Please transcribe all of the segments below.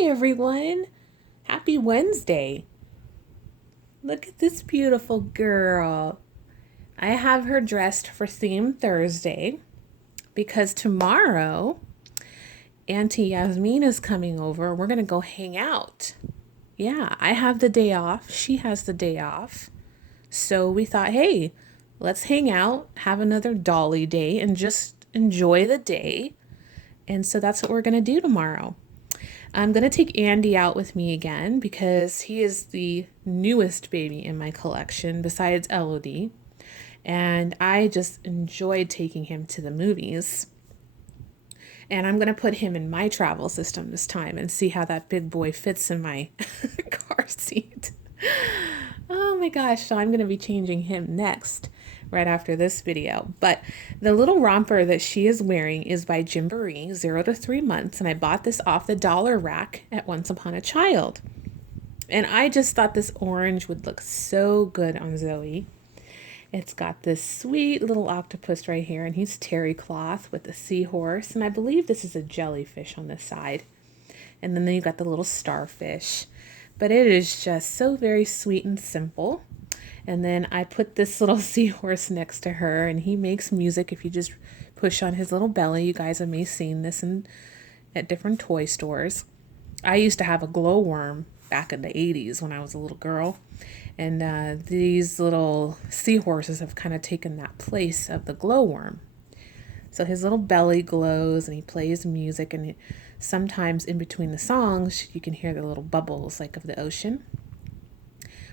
Hi, everyone. Happy Wednesday. Look at this beautiful girl. I have her dressed for Theme Thursday because tomorrow Auntie Yasmin is coming over. We're going to go hang out. Yeah, I have the day off. She has the day off. So we thought, hey, let's hang out, have another Dolly day, and just enjoy the day. And so that's what we're going to do tomorrow. I'm going to take Andy out with me again because he is the newest baby in my collection besides Elodie. And I just enjoyed taking him to the movies. And I'm going to put him in my travel system this time and see how that big boy fits in my car seat. Oh my gosh, so I'm going to be changing him next, right after this video. But the little romper that she is wearing is by Gymboree, 0 to 3 months, and I bought this off the dollar rack at Once Upon a Child. And I just thought this orange would look so good on Zoe. It's got this sweet little octopus right here, and he's terry cloth with a seahorse, and I believe this is a jellyfish on this side. And then you got the little starfish. But it is just so very sweet and simple. And then I put this little seahorse next to her, and he makes music if you just push on his little belly. You guys have may seen this at different toy stores. I used to have a glowworm back in the 80s when I was a little girl. And these little seahorses have kind of taken that place of the glowworm. So his little belly glows and he plays music, and sometimes in between the songs you can hear the little bubbles like of the ocean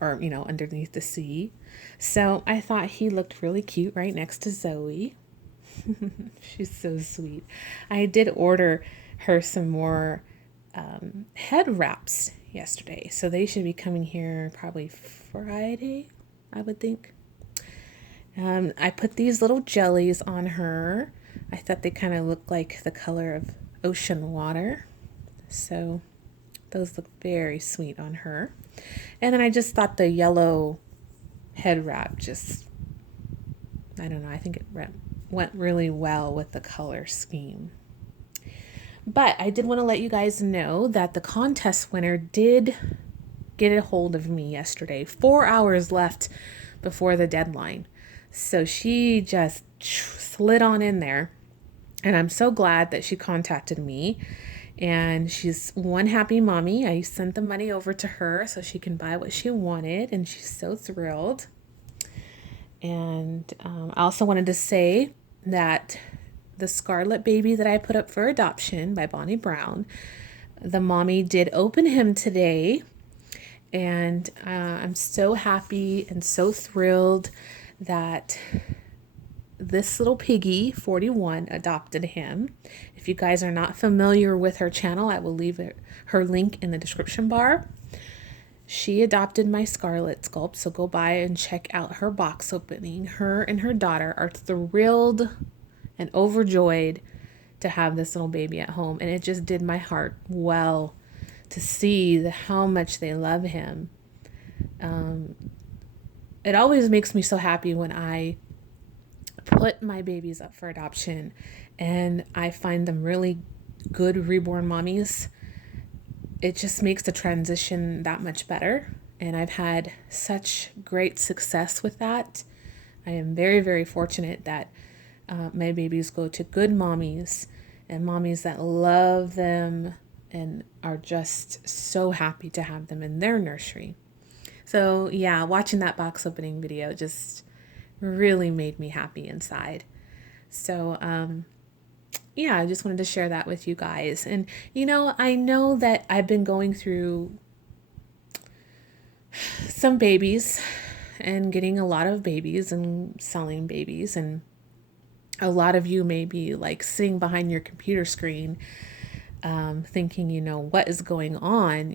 or, underneath the sea. So I thought he looked really cute right next to Zoe. She's so sweet. I did order her some more head wraps yesterday, so they should be coming here probably Friday, I would think. I put these little jellies on her. I thought they kind of looked like the color of ocean water. So those look very sweet on her. And then I just thought the yellow head wrap I don't know, I think it went really well with the color scheme. But I did want to let you guys know that the contest winner did get a hold of me yesterday. 4 hours left before the deadline. So she just slid on in there. And I'm so glad that she contacted me. And she's one happy mommy. I sent the money over to her so she can buy what she wanted. And she's so thrilled. And I also wanted to say that the Scarlet baby that I put up for adoption by Bonnie Brown, the mommy did open him today. And I'm so happy and so thrilled that this little piggy, 41, adopted him. If you guys are not familiar with her channel, I will leave her link in the description bar. She adopted my Scarlet sculpt, so go by and check out her box opening. Her and her daughter are thrilled and overjoyed to have this little baby at home, and it just did my heart well to see how much they love him. It always makes me so happy when I put my babies up for adoption and I find them really good reborn mommies. It just makes the transition that much better, and I've had such great success with that. I am very, very fortunate that my babies go to good mommies and mommies that love them and are just so happy to have them in their nursery. So yeah, watching that box opening video just really made me happy inside. So yeah, I just wanted to share that with you guys. And I know that I've been going through some babies and getting a lot of babies and selling babies, and a lot of you may be like sitting behind your computer screen thinking, what is going on?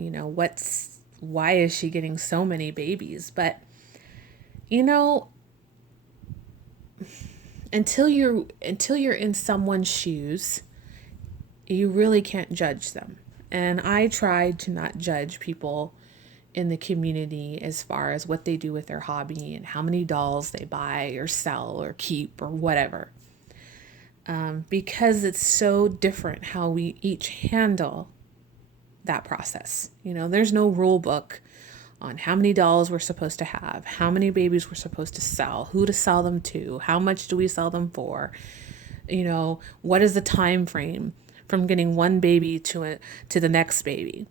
Why is she getting so many babies? But, until you're in someone's shoes, you really can't judge them. And I try to not judge people in the community as far as what they do with their hobby and how many dolls they buy or sell or keep or whatever. Because it's so different how we each handle that process. There's no rule book on how many dolls we're supposed to have, how many babies we're supposed to sell, who to sell them to, how much do we sell them for, what is the time frame from getting one baby to the next baby.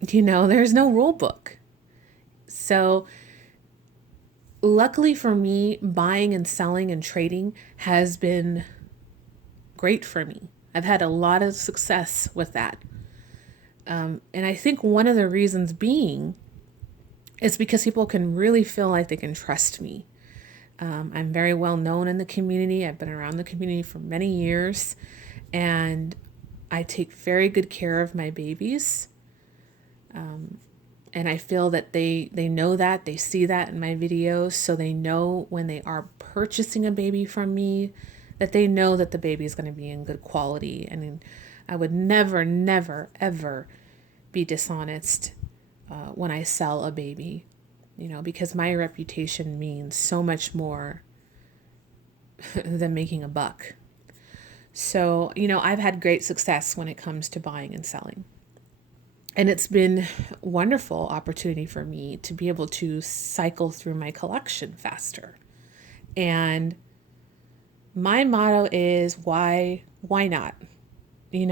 There's no rule book. So luckily for me, buying and selling and trading has been great for me. I've had a lot of success with that. And I think one of the reasons being is because people can really feel like they can trust me. I'm very well known in the community. I've been around the community for many years, and I take very good care of my babies. And I feel that they know that, they see that in my videos, so they know when they are purchasing a baby from me, that they know that the baby is going to be in good quality. And I would never, never, ever be dishonest when I sell a baby, because my reputation means so much more than making a buck. So, I've had great success when it comes to buying and selling. And it's been a wonderful opportunity for me to be able to cycle through my collection faster. And my motto is why not? We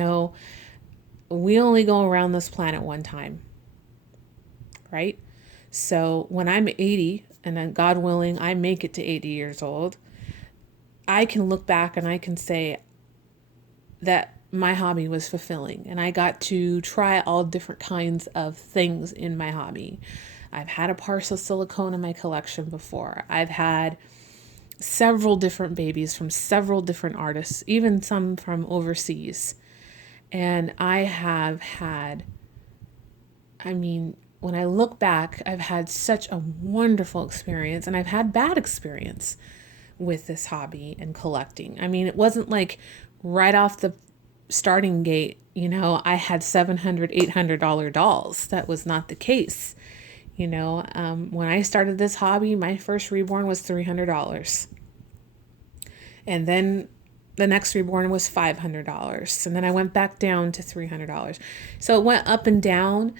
only go around this planet one time, right? So when I'm 80, and then God willing, I make it to 80 years old, I can look back and I can say that my hobby was fulfilling, and I got to try all different kinds of things in my hobby. I've had a partial silicone in my collection before. I've had several different babies from several different artists, even some from overseas. And I have had, when I look back, I've had such a wonderful experience, and I've had bad experience with this hobby and collecting. It wasn't like right off the starting gate, I had $700, $800 dolls. That was not the case. When I started this hobby, my first reborn was $300. And then the next reborn was $500. And then I went back down to $300. So it went up and down.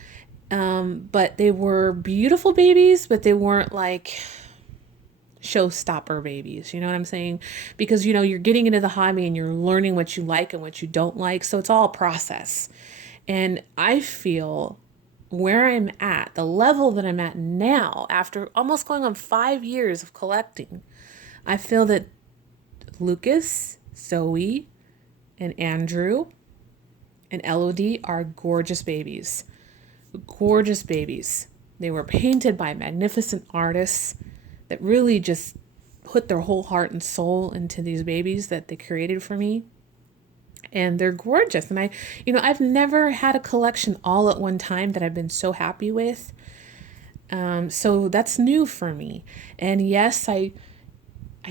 But they were beautiful babies, but they weren't like showstopper babies. You know what I'm saying? Because, you're getting into the hobby and you're learning what you like and what you don't like. So it's all a process. And I feel where I'm at, the level that I'm at now, after almost going on 5 years of collecting, I feel that Lucas, Zoe, and Andrew and Elodie are gorgeous babies. Gorgeous babies. They were painted by magnificent artists that really just put their whole heart and soul into these babies that they created for me. And they're gorgeous. And I've never had a collection all at one time that I've been so happy with. So that's new for me. And yes, I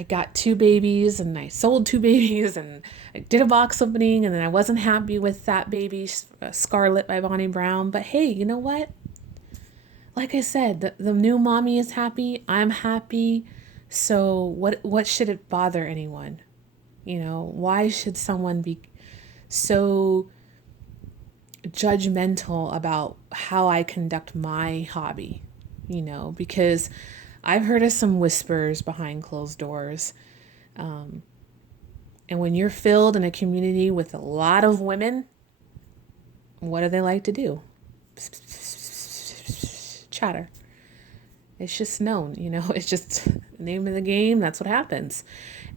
got 2 babies, and I sold 2 babies, and I did a box opening, and then I wasn't happy with that baby, Scarlet by Bonnie Brown. But hey, you know what? Like I said, the new mommy is happy. I'm happy. So what should it bother anyone? Why should someone be so judgmental about how I conduct my hobby? Because I've heard of some whispers behind closed doors. And when you're filled in a community with a lot of women, what do they like to do? Chatter. It's just known, it's just the name of the game. That's what happens.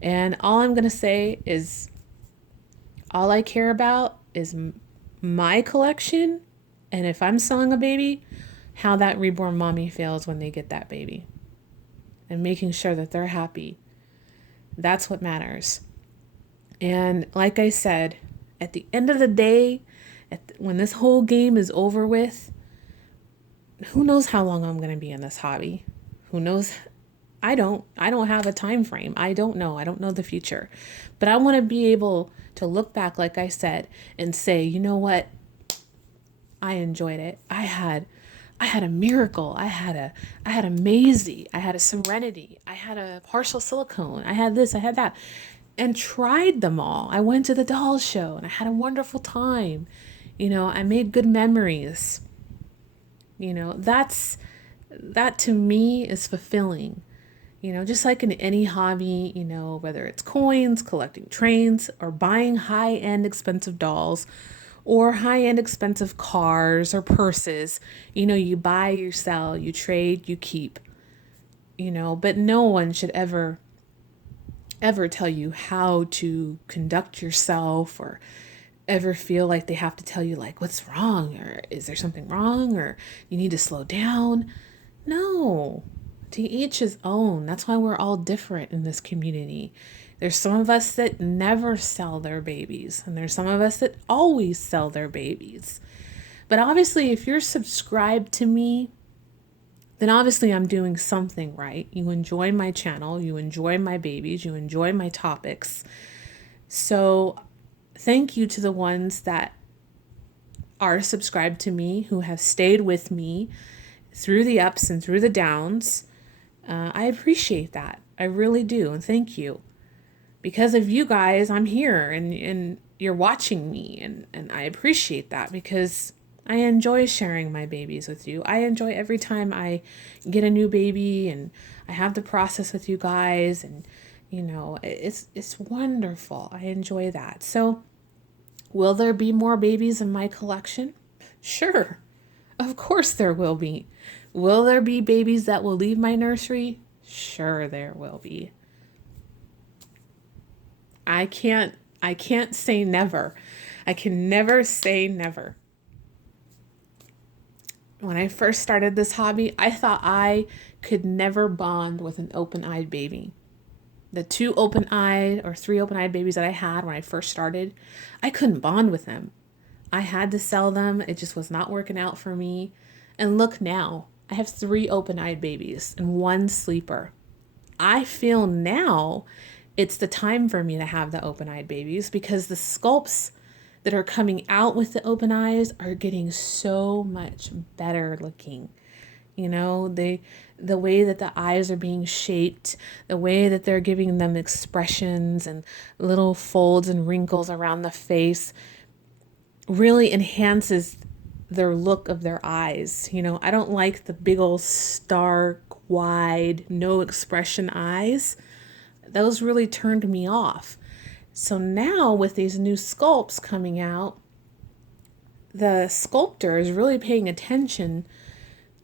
And all I'm going to say is all I care about is my collection. And if I'm selling a baby, how that reborn mommy feels when they get that baby. And making sure that they're happy. That's what matters. And like I said, at the end of the day, when this whole game is over with, who knows how long I'm going to be in this hobby? Who knows? I don't have a time frame. I don't know. I don't know the future. But I want to be able to look back, like I said, and say, you know what? I enjoyed it. I had a miracle. I had a Maisie. I had a Serenity. I had a partial silicone. I had this, I had that, and tried them all. I went to the doll show and I had a wonderful time. I made good memories. That to me is fulfilling. Just like in any hobby, whether it's coins, collecting trains, or buying high end expensive dolls, or high end expensive cars or purses, you buy, you sell, you trade, you keep, but no one should ever tell you how to conduct yourself, or ever feel like they have to tell you, like, what's wrong, or is there something wrong, or you need to slow down. No, to each his own. That's why we're all different in this community. There's some of us that never sell their babies, and there's some of us that always sell their babies. But obviously, if you're subscribed to me, then obviously I'm doing something right. You enjoy my channel, you enjoy my babies, you enjoy my topics. So thank you to the ones that are subscribed to me, who have stayed with me through the ups and through the downs. I appreciate that. I really do. And thank you. Because of you guys, I'm here, and you're watching me. And I appreciate that, because I enjoy sharing my babies with you. I enjoy every time I get a new baby and I have the process with you guys. And, it's wonderful. I enjoy that. So will there be more babies in my collection? Sure. Of course there will be. Will there be babies that will leave my nursery? Sure there will be. I can't say never. I can never say never. When I first started this hobby, I thought I could never bond with an open-eyed baby. The 2 open-eyed or 3 open-eyed babies that I had when I first started, I couldn't bond with them. I had to sell them. It just was not working out for me. And look now, I have 3 open-eyed babies and 1 sleeper. I feel now it's the time for me to have the open-eyed babies, because the sculpts that are coming out with the open eyes are getting so much better looking. The way that the eyes are being shaped, the way that they're giving them expressions and little folds and wrinkles around the face really enhances their look of their eyes. I don't like the big old stark, wide, no expression eyes. Those really turned me off. So now with these new sculpts coming out, the sculptor is really paying attention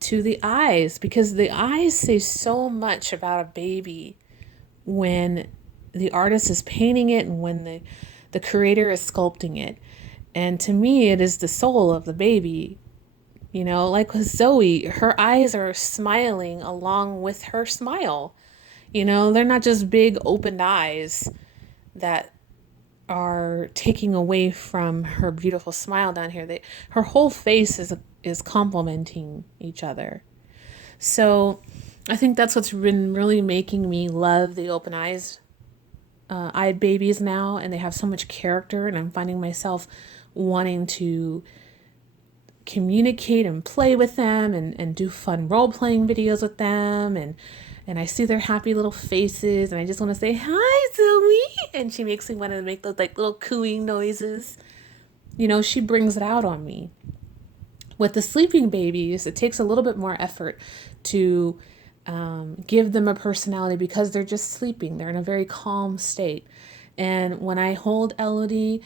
to the eyes, because the eyes say so much about a baby when the artist is painting it and when the creator is sculpting it. And to me, it is the soul of the baby. Like with Zoe, her eyes are smiling along with her smile. They're not just big opened eyes that are taking away from her beautiful smile down here. Her whole face is complementing each other. So I think that's what's been really making me love the open eyed babies now, and they have so much character, and I'm finding myself wanting to communicate and play with them, and do fun role-playing videos with them, and I see their happy little faces, and I just want to say, "Hi, Zoe!" And she makes me want to make those like little cooing noises. She brings it out on me. With the sleeping babies, it takes a little bit more effort to give them a personality, because they're just sleeping. They're in a very calm state. And when I hold Elodie,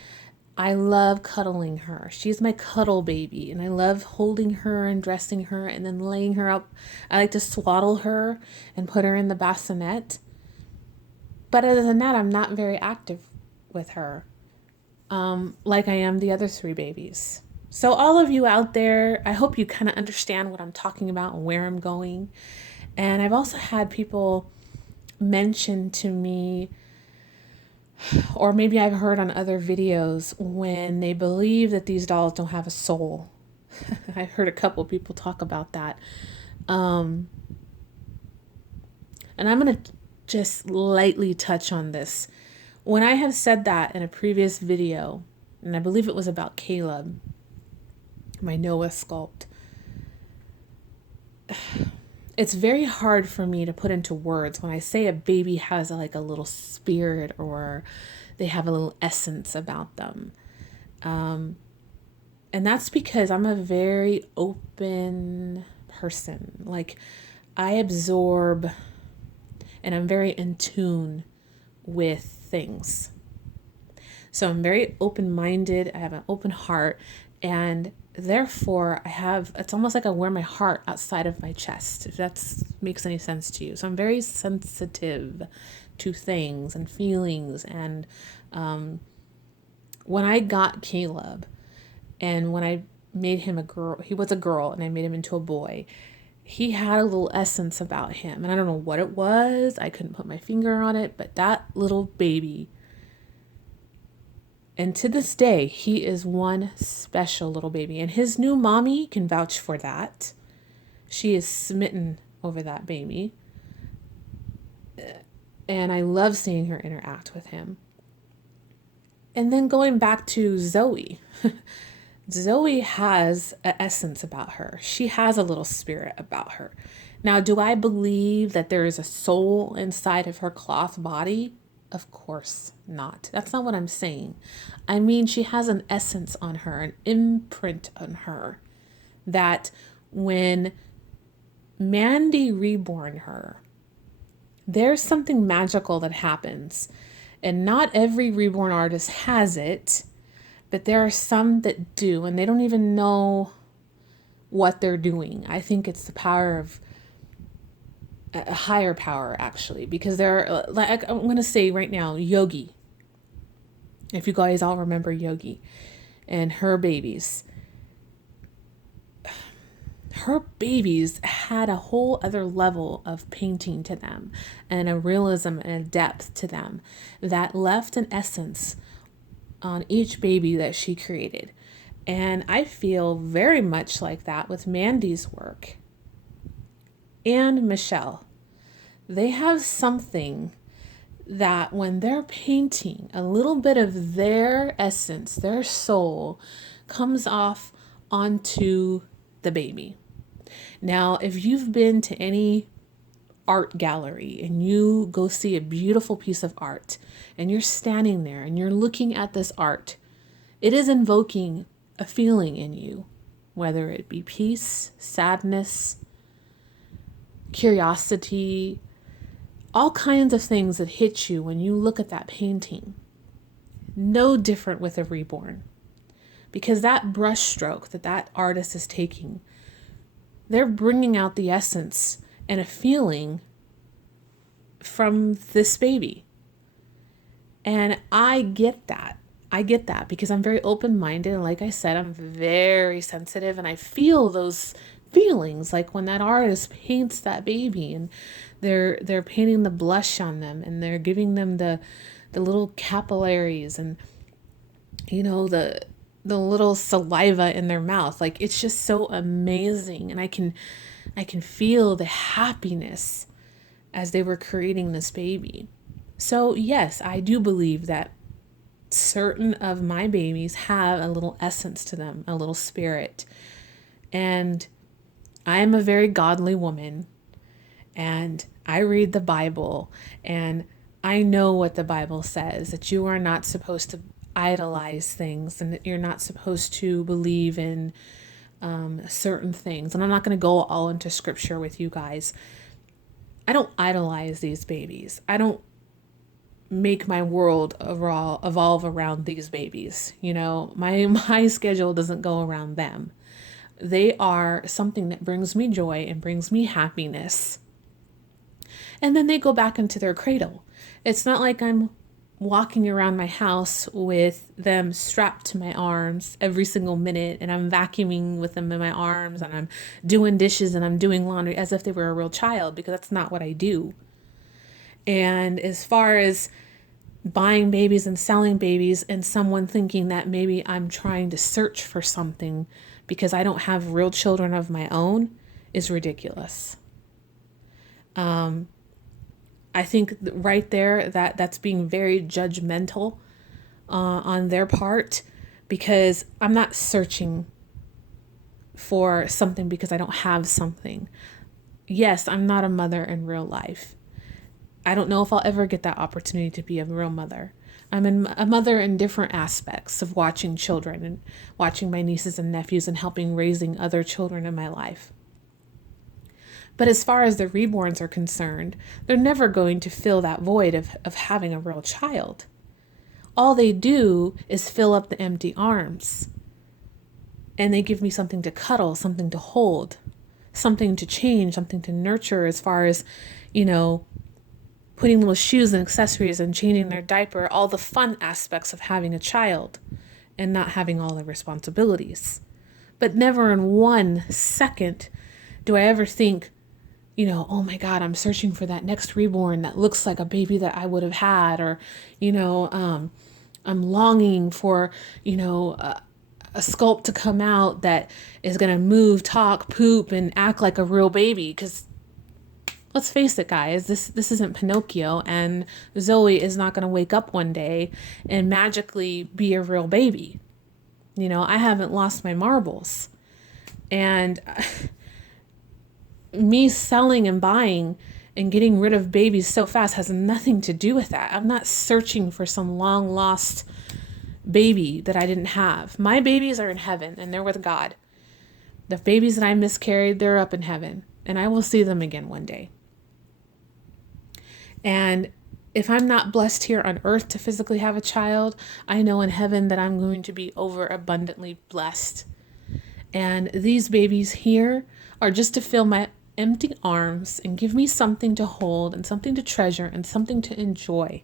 I love cuddling her. She's my cuddle baby, and I love holding her and dressing her and then laying her up. I like to swaddle her and put her in the bassinet. But other than that, I'm not very active with her, like I am the other 3 babies. So all of you out there, I hope you kind of understand what I'm talking about and where I'm going. And I've also had people mention to me, or maybe I've heard on other videos, when they believe that these dolls don't have a soul. I've heard a couple people talk about that. And I'm going to just lightly touch on this. When I have said that in a previous video, and I believe it was about Caleb, my Noah sculpt, it's very hard for me to put into words when I say a baby has like a little spirit, or they have a little essence about them. And that's because I'm a very open person. Like, I absorb and I'm very in tune with things. So I'm very open-minded. I have an open heart, and therefore it's almost like I wear my heart outside of my chest, if that makes any sense to you. So I'm very sensitive to things and feelings. And when I got Caleb, and when I made him a girl, he was a girl, and I made him into a boy, he had a little essence about him. And I don't know what it was. I couldn't put my finger on it, but that little baby, and to this day, he is one special little baby. And his new mommy can vouch for that. She is smitten over that baby. And I love seeing her interact with him. And then going back to Zoe. Zoe has an essence about her. She has a little spirit about her. Now, do I believe that there is a soul inside of her cloth body? Of course not. That's not what I'm saying. I mean, she has an essence on her, an imprint on her, that when Mandy reborn her, there's something magical that happens. And not every reborn artist has it, but there are some that do, and they don't even know what they're doing. I think it's the power of a higher power, actually, because they're, like, I'm going to say right now, Yogi. If you guys all remember Yogi and her babies. Her babies had a whole other level of painting to them, and a realism and a depth to them that left an essence on each baby that she created. And I feel very much like that with Mandy's work and Michelle. They have something that when they're painting, a little bit of their essence, their soul, comes off onto the baby. Now, if you've been to any art gallery and you go see a beautiful piece of art and you're standing there and you're looking at this art, it is invoking a feeling in you, whether it be peace, sadness, curiosity, all kinds of things that hit you when you look at that painting. No different with a reborn, because that brush stroke that artist is taking, they're bringing out the essence and a feeling from this baby. And I get that. Because I'm very open-minded, and like I said, I'm very sensitive, and I feel those feelings, like when that artist paints that baby and they're painting the blush on them, and they're giving them the little capillaries, and the little saliva in their mouth. Like, it's just so amazing, and I can feel the happiness as they were creating this baby. So yes, I do believe that certain of my babies have a little essence to them, a little spirit. And I am a very godly woman, and I read the Bible, and I know what the Bible says, that you are not supposed to idolize things, and that you're not supposed to believe in certain things. And I'm not going to go all into scripture with you guys. I don't idolize these babies. I don't make my world evolve around these babies. My schedule doesn't go around them. They are something that brings me joy and brings me happiness. And then they go back into their cradle. It's not like I'm walking around my house with them strapped to my arms every single minute, and I'm vacuuming with them in my arms, and I'm doing dishes and I'm doing laundry as if they were a real child, because that's not what I do. And as far as buying babies and selling babies, and someone thinking that maybe I'm trying to search for something because I don't have real children of my own, is ridiculous. I think right there that's being very judgmental on their part, because I'm not searching for something because I don't have something. Yes, I'm not a mother in real life. I don't know if I'll ever get that opportunity to be a real mother. I'm a mother in different aspects of watching children and watching my nieces and nephews and helping raising other children in my life. But as far as the reborns are concerned, they're never going to fill that void of having a real child. All they do is fill up the empty arms. And they give me something to cuddle, something to hold, something to change, something to nurture as far as, putting little shoes and accessories and changing their diaper, all the fun aspects of having a child and not having all the responsibilities. But never in 1 second do I ever think, oh my God, I'm searching for that next reborn that looks like a baby that I would have had, or, I'm longing for, a sculpt to come out that is going to move, talk, poop, and act like a real baby. Because let's face it, guys, this isn't Pinocchio, and Zoe is not going to wake up one day and magically be a real baby. I haven't lost my marbles. And me selling and buying and getting rid of babies so fast has nothing to do with that. I'm not searching for some long lost baby that I didn't have. My babies are in heaven and they're with God. The babies that I miscarried, they're up in heaven, and I will see them again one day. And if I'm not blessed here on earth to physically have a child, I know in heaven that I'm going to be over abundantly blessed. And these babies here are just to fill my empty arms and give me something to hold and something to treasure and something to enjoy.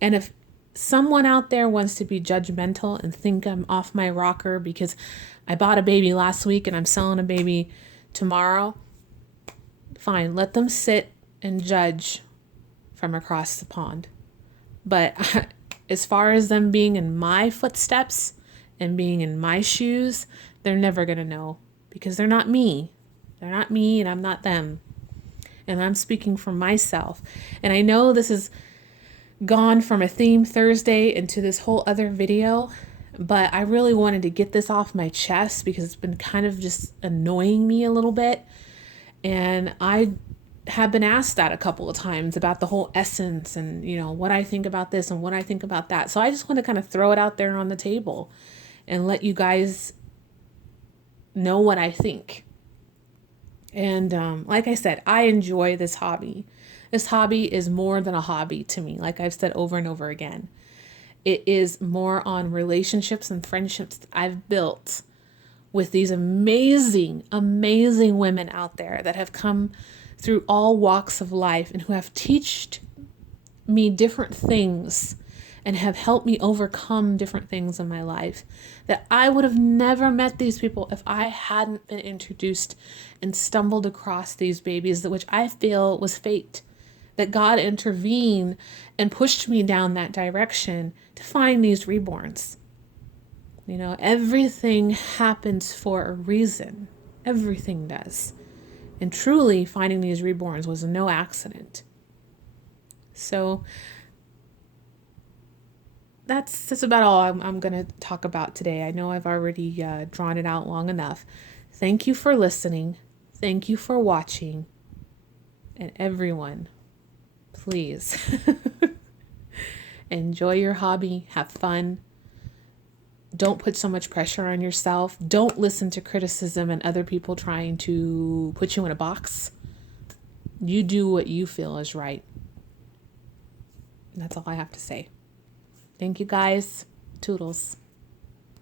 And if someone out there wants to be judgmental and think I'm off my rocker because I bought a baby last week and I'm selling a baby tomorrow, fine, let them sit and judge from across the pond. But as far as them being in my footsteps and being in my shoes, they're never going to know, because they're not me. They're not me and I'm not them. And I'm speaking for myself. And I know this has gone from a theme Thursday into this whole other video, but I really wanted to get this off my chest because it's been kind of just annoying me a little bit. And I have been asked that a couple of times about the whole essence and, what I think about this and what I think about that. So I just want to kind of throw it out there on the table and let you guys know what I think. And like I said, I enjoy this hobby. This hobby is more than a hobby to me, like I've said over and over again. It is more on relationships and friendships that I've built with these amazing, amazing women out there that have come through all walks of life and who have taught me different things and have helped me overcome different things in my life, that I would have never met these people if I hadn't been introduced and stumbled across these babies, which I feel was fate, that God intervened and pushed me down that direction to find these reborns. Everything happens for a reason. Everything does. And truly, finding these reborns was no accident. So that's about all I'm going to talk about today. I know I've already drawn it out long enough. Thank you for listening. Thank you for watching. And everyone, please enjoy your hobby. Have fun. Don't put so much pressure on yourself. Don't listen to criticism and other people trying to put you in a box. You do what you feel is right. And that's all I have to say. Thank you, guys. Toodles.